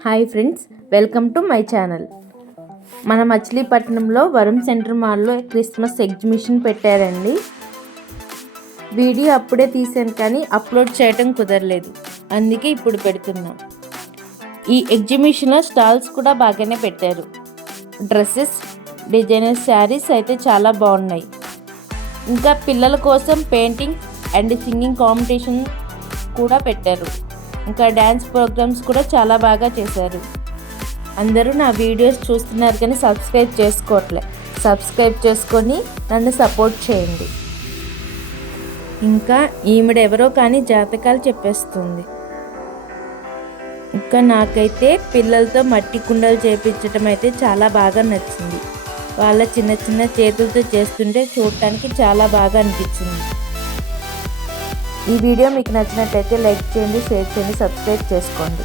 Hi friends, welcome to my channel. మన మచిలీపట్నంలో వరం సెంటర్ మాల్లో క్రిస్మస్ ఎగ్జిబిషన్ పెట్టారండి. వీడియో అప్పుడే తీసాను కానీ అప్లోడ్ చేయడం కుదరలేదు, అందుకే ఇప్పుడు పెడుతున్నాం. ఈ ఎగ్జిబిషన్లో స్టాల్స్ కూడా బాగానే పెట్టారు. డ్రెస్సెస్, డిజైనర్ శారీస్ అయితే చాలా బాగున్నాయి. ఇంకా పిల్లల కోసం పెయింటింగ్ అండ్ సింగింగ్ కాంపిటీషన్ కూడా పెట్టారు. ఇంకా డ్యాన్స్ ప్రోగ్రామ్స్ కూడా చాలా బాగా చేశారు. అందరూ నా వీడియోస్ చూస్తున్నారు కానీ సబ్స్క్రైబ్ చేసుకోవట్లే. సబ్స్క్రైబ్ చేసుకొని నన్ను సపోర్ట్ చేయండి. ఇంకా ఈమెడెవరో కానీ జాతకాలు చెప్పేస్తుంది. ఇంకా నాకైతే పిల్లలతో మట్టి కుండలు చేపించడం అయితే చాలా బాగా నచ్చింది. వాళ్ళ చిన్న చిన్న చేతులతో చేస్తుంటే చూడటానికి చాలా బాగా అనిపించింది. ఈ వీడియో మీకు నచ్చినట్లయితే లైక్ చేయండి, షేర్ చేయండి, సబ్స్క్రైబ్ చేసుకోండి.